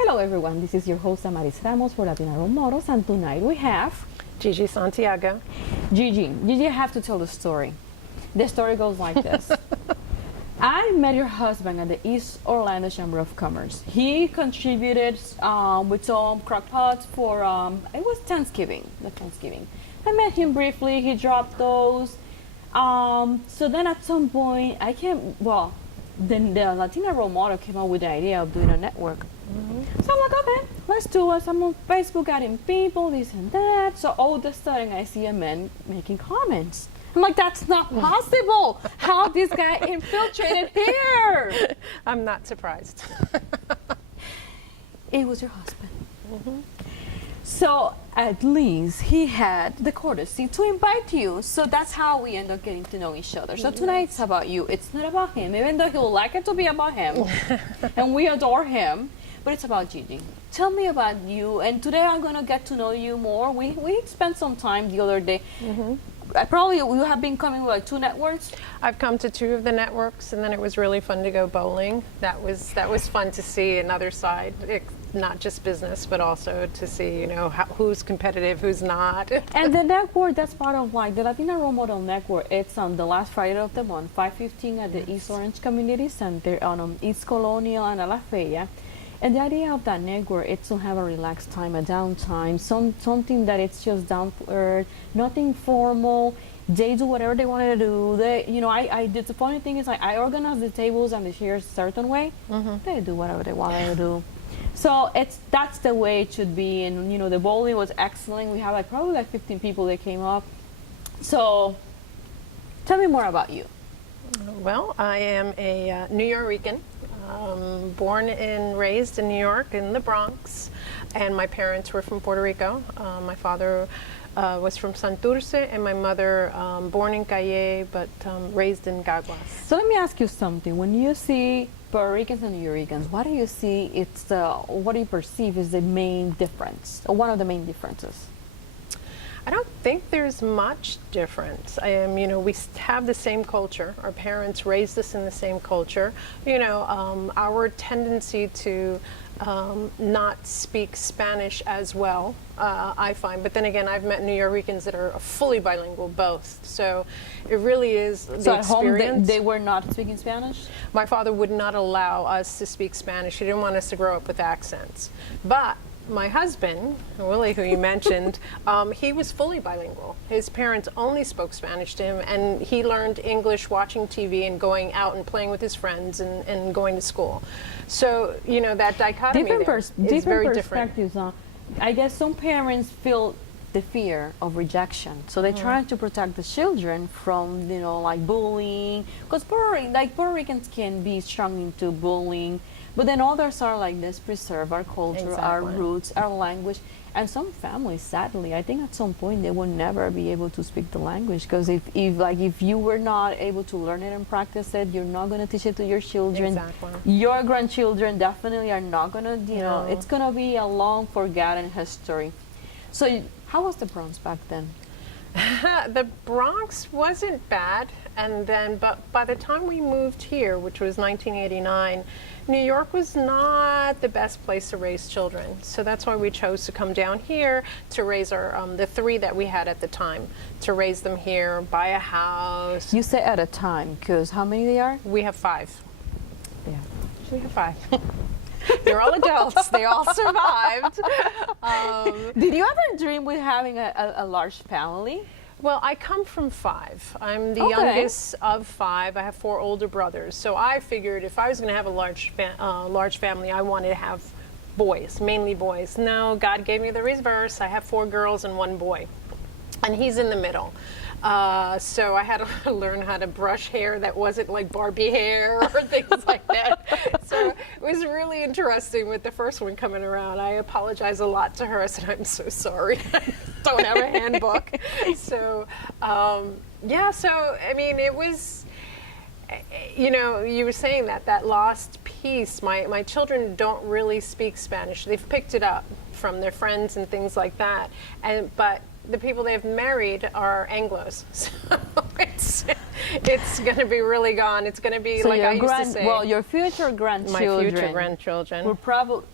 Hello everyone, this is your host Damaris Ramos for Latina, and tonight we have Gigi, Santiago. Gigi. Gigi, I have to tell the story. The story goes like this. I met your husband at the East Orlando Chamber of Commerce. He contributed with some crock pots for, it was Thanksgiving. I met him briefly, he dropped those. So then at some point, then the Latina role model came up with the idea of doing a network. So I'm like, okay, let's do it. So I'm on Facebook adding people, this and that. So all of a sudden I see a man making comments. I'm like, that's not possible. How this guy infiltrated here? I'm not surprised. It was your husband. So at least he had the courtesy to invite you. So that's how we end up getting to know each other. So tonight it's about you. It's not about him, even though he would like it to be about him. And we adore him. But it's about Gigi. Tell me about you. And today I'm going to get to know you more. We spent some time the other day. You have been coming with like 2 networks? I've come to 2 of the networks, and then it was really fun to go bowling. That was fun to see another side, not just business, but also to see, who's competitive, who's not. And the network, that's part of like the Latina Role Model Network. It's on the last Friday of the month, 5:15 at the East Orange Community Center on East Colonial and La Faya. And the idea of that network is to have a relaxed time, a downtime, something that it's just down to earth, nothing formal. They do whatever they wanted to do. The funny thing is, I organize the tables and the chairs a certain way. They do whatever they wanted to do. So that's the way it should be. And the bowling was excellent. We have probably 15 people that came up. So tell me more about you. Well, I am a New Yorican. Born and raised in New York, in the Bronx, and my parents were from Puerto Rico. My father was from Santurce, and my mother born in Calle, but raised in Caguas. So let me ask you something. When you see Puerto Ricans and New Yorkers, what do you see? What do you perceive is the main difference, or one of the main differences? I don't think there's much difference. We have the same culture. Our parents raised us in the same culture. Our tendency to not speak Spanish as well, I find. But then again, I've met New Yorkers that are fully bilingual, both. So it really is the experience. So at home, they were not speaking Spanish? My father would not allow us to speak Spanish. He didn't want us to grow up with accents. But my husband, Willie, who you mentioned, he was fully bilingual. His parents only spoke Spanish to him, and he learned English watching TV and going out and playing with his friends and going to school. So, that dichotomy is very different. Perspectives. I guess some parents feel the fear of rejection, so they try to protect the children from, bullying, because Puerto Ricans can be strong into bullying. But then others are like this, preserve our culture, our roots, our language. And some families, sadly, I think at some point they will never be able to speak the language, because if you were not able to learn it and practice it, you're not going to teach it to your children. Exactly. Your grandchildren definitely are not going to, it's going to be a long forgotten history. So how was the Bronx back then? The Bronx wasn't bad, but by the time we moved here, which was 1989, New York was not the best place to raise children. So that's why we chose to come down here to raise our the 3 that we had at the time, to raise them here, buy a house. You say at a time, because how many they are? We have 5. Yeah. We have 5. They're all adults. They all survived. Did you ever dream with having a large family? Well, I come from 5. I'm the youngest of 5. I have 4 older brothers. So I figured if I was going to have a large family, I wanted to have boys, mainly boys. No, God gave me the reverse. I have 4 girls and 1 boy. And he's in the middle. So I had to learn how to brush hair that wasn't like Barbie hair or things like that. So it was really interesting with the first one coming around. I apologize a lot to her. I said, I'm so sorry. I don't have a handbook. So, it was, you were saying that lost piece. My children don't really speak Spanish. They've picked it up from their friends and things like that. But the people they've married are Anglos. So It's going to be really gone. It's going to be So like I used to say. well, your future grandchildren. My future grandchildren.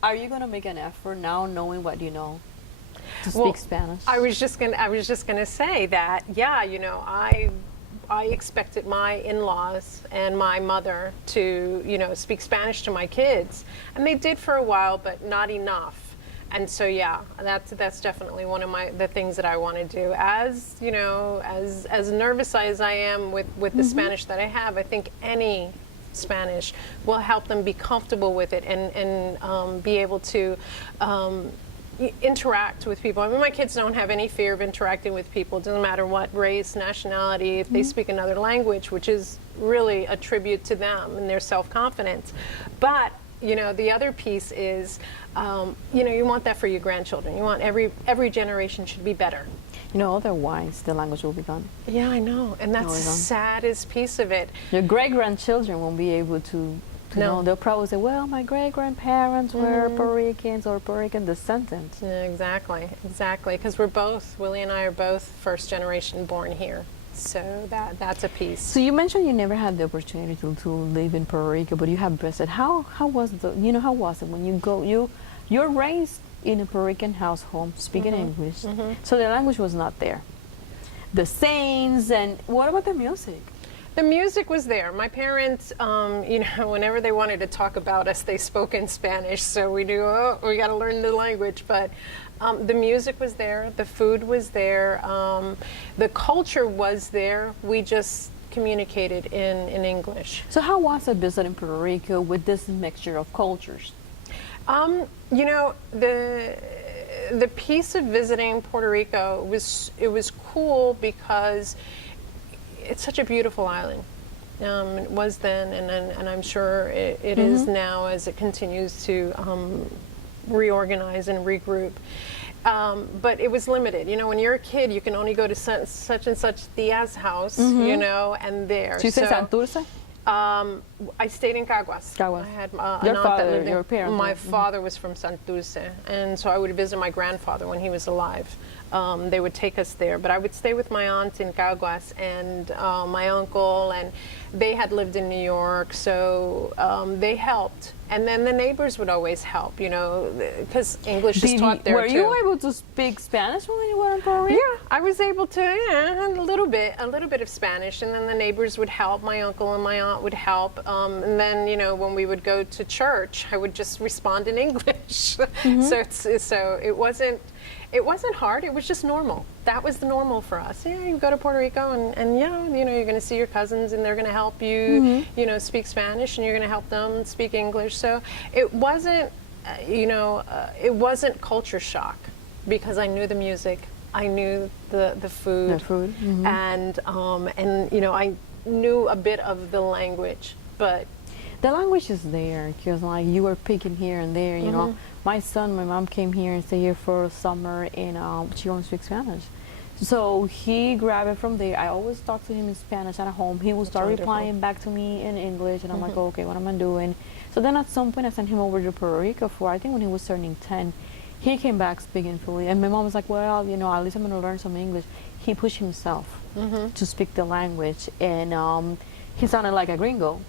Are you going to make an effort now, knowing what you know, to speak Spanish? I was just gonna say that. Yeah, you know, I expected my in-laws and my mother to, you know, speak Spanish to my kids, and they did for a while, but not enough. And so, yeah, that's definitely one of the things that I want to do. As you know, as nervous as I am with the Spanish that I have, I think any Spanish will help them be comfortable with it and be able to interact with people. I mean, my kids don't have any fear of interacting with people. It doesn't matter what race, nationality, if they speak another language, which is really a tribute to them and their self-confidence. But you know, the other piece is, you know, you want that for your grandchildren. You want every generation should be better. You know, otherwise the language will be gone. Yeah, I know, and that's the saddest piece of it. Your great-grandchildren won't be able to know. They'll probably say, well, my great-grandparents were Puerto Ricans or Puerto Rican descendants. Yeah, exactly, because Willie and I are both first generation born here. So that's a piece. So you mentioned you never had the opportunity to live in Puerto Rico, but you have visited. How was it when you go? You're raised in a Puerto Rican household, speaking English, so the language was not there. The sayings, and what about the music? The music was there. My parents, you know, whenever they wanted to talk about us, they spoke in Spanish, so we knew, oh, we got to learn the language. But the music was there, the food was there, the culture was there. We just communicated in English. So how was it visiting Puerto Rico with this mixture of cultures? You know, the piece of visiting Puerto Rico was cool because it's such a beautiful island. It was then, and I'm sure it is now as it continues to reorganize and regroup. But it was limited. You know, when you're a kid, you can only go to such and such Tia's house, you know, and there. So you say Santurce? I stayed in Caguas. I had an aunt that lived there. Your parents. My father was from Santurce, and so I would visit my grandfather when he was alive. They would take us there, but I would stay with my aunt in Caguas and my uncle, and they had lived in New York, so they helped. And then the neighbors would always help, you know, because English is taught there too. Were you able to speak Spanish when you were in Puerto Rico? Yeah, I was able to, a little bit of Spanish, and then the neighbors would help. My uncle and my aunt would help, and then, you know, when we would go to church, I would just respond in English. So it wasn't hard. It was just normal. That was the normal for us. Yeah, you go to Puerto Rico, and yeah, you know, you're going to see your cousins, and they're going to help you, you know, speak Spanish, and you're going to help them speak English. So it wasn't, you know, it wasn't culture shock because I knew the music, I knew the food, and you know, I knew a bit of the language, but the language is there because like you were picking here and there, you know. My mom came here and stayed here for summer, and she only speaks Spanish. So he grabbed it from there. I always talk to him in Spanish at home. He will start replying back to me in English, and I'm like, okay, what am I doing? So then at some point I sent him over to Puerto Rico for, I think when he was turning 10. He came back speaking fully, and my mom was like, well, you know, at least I'm going to learn some English. He pushed himself to speak the language, and he sounded like a gringo.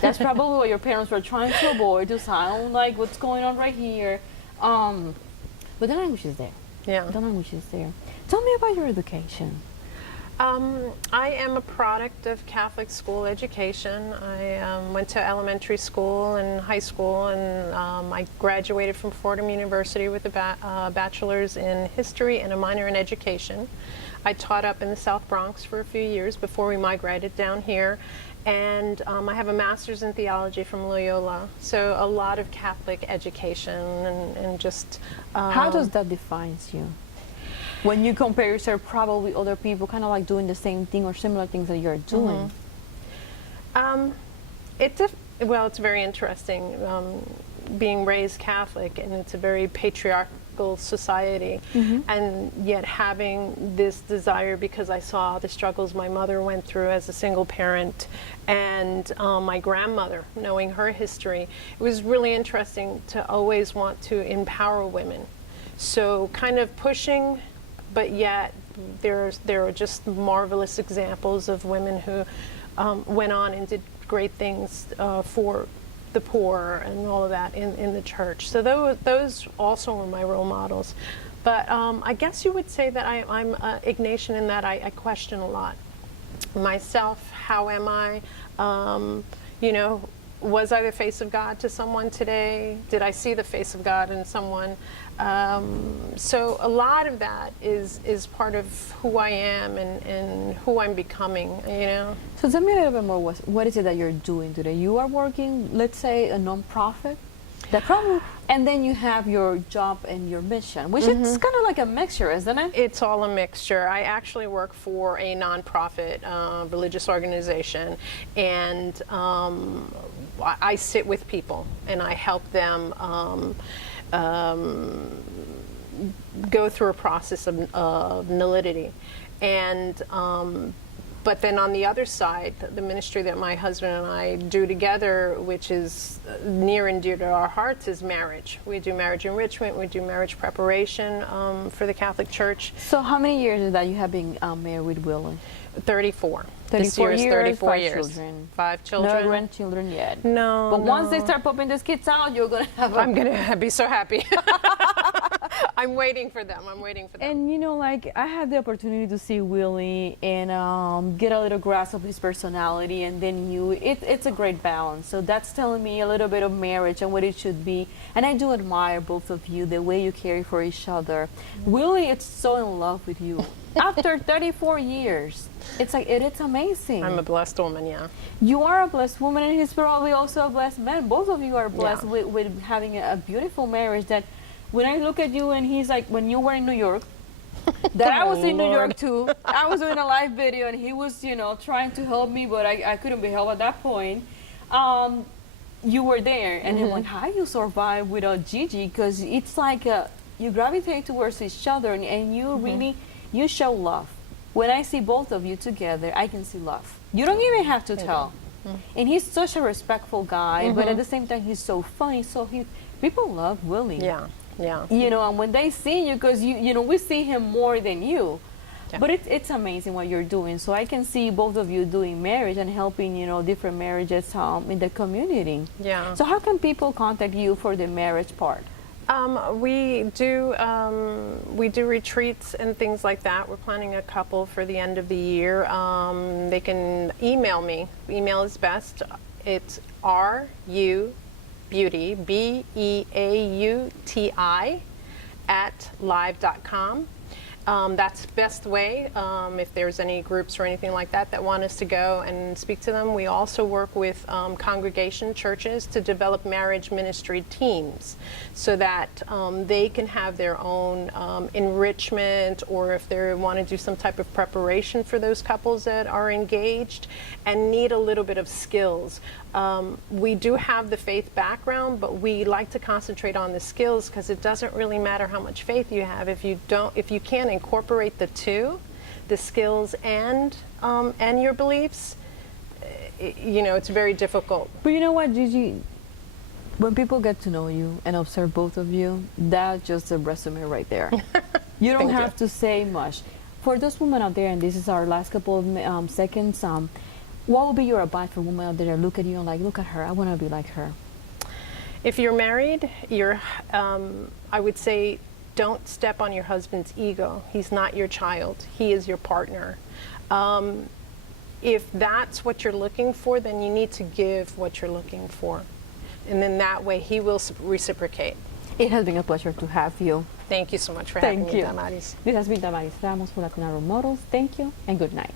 That's probably what your parents were trying to avoid, to sound like what's going on right here. But the language is there. Yeah. The language is there. Tell me about your education. I am a product of Catholic school education. I went to elementary school and high school, and I graduated from Fordham University with a bachelor's in history and a minor in education. I taught up in the South Bronx for a few years before we migrated down here. And I have a master's in theology from Loyola, so a lot of Catholic education and just... How does that define you? When you compare yourself probably other people kind of like doing the same thing or similar things that you're doing? Well, it's very interesting being raised Catholic, and it's a very patriarchal society, and yet having this desire, because I saw the struggles my mother went through as a single parent, and my grandmother, knowing her history, it was really interesting to always want to empower women. So kind of pushing, but yet there are just marvelous examples of women who went on and did great things for the poor and all of that in the church. So those also were my role models. But I guess you would say that I'm Ignatian in that I question a lot. Myself, how am I? You know, was I the face of God to someone today? Did I see the face of God in someone? So a lot of that is part of who I am and who I'm becoming, you know. So tell me a little bit more, what is it that you're doing today? You are working, let's say, a nonprofit, that probably, and then you have your job and your mission, which is kind of like a mixture, isn't it? It's all a mixture. I actually work for a nonprofit religious organization, and I sit with people and I help them go through a process of nullity. And but then on the other side, the ministry that my husband and I do together, which is near and dear to our hearts, is marriage. We do marriage enrichment, we do marriage preparation for the Catholic Church. So how many years is that you have been married with Willie? 34. 34 this year is 34 5 years. Children. 5 children. No grandchildren yet. No. But no. once they start popping these kids out, you're going to have I'm going to be so happy. I'm waiting for them. I'm waiting for them. And you know, like, I had the opportunity to see Willie and get a little grasp of his personality, and then it's a great balance. So that's telling me a little bit of marriage and what it should be. And I do admire both of you, the way you care for each other. Willie is so in love with you. After 34 years, it's like, it's amazing. I'm a blessed woman, yeah. You are a blessed woman, and he's probably also a blessed man. Both of you are blessed with having a beautiful marriage. That when I look at you, and he's like, when you were in New York, that I was in New York too. I was doing a live video, and he was, you know, trying to help me, but I couldn't be helped at that point. You were there, and I'm like, how you survive without Gigi? Because it's like you gravitate towards each other, and you really, you show love. When I see both of you together, I can see love. You don't even have to tell. And he's such a respectful guy, but at the same time, he's so funny. So people love Willie. Yeah, yeah. You know, and when they see you, because you know, we see him more than you. Yeah. But it's amazing what you're doing. So I can see both of you doing marriage and helping, you know, different marriages in the community. Yeah. So how can people contact you for the marriage part? We do retreats and things like that. We're planning a couple for the end of the year. They can email me. Email is best. It's RUBeauty, BEAUTI @live.com. That's the best way. If there's any groups or anything like that want us to go and speak to them. We also work with congregation churches to develop marriage ministry teams so that they can have their own enrichment, or if they want to do some type of preparation for those couples that are engaged and need a little bit of skills. We do have the faith background, but we like to concentrate on the skills, because it doesn't really matter how much faith you have if you can't incorporate the two, the skills and your beliefs. You know, it's very difficult. But you know what, Gigi? When people get to know you and observe both of you, that's just a resume right there. You don't have to say much. For those women out there, and this is our last couple of seconds, what would be your advice for women out there that look at you and like, look at her, I want to be like her? If you're married, I would say, don't step on your husband's ego. He's not your child. He is your partner. If that's what you're looking for, then you need to give what you're looking for. And then that way he will reciprocate. It has been a pleasure to have you. Thank you so much for having me, Damaris. This has been Damaris Ramos for Latina Role Models. Thank you and good night.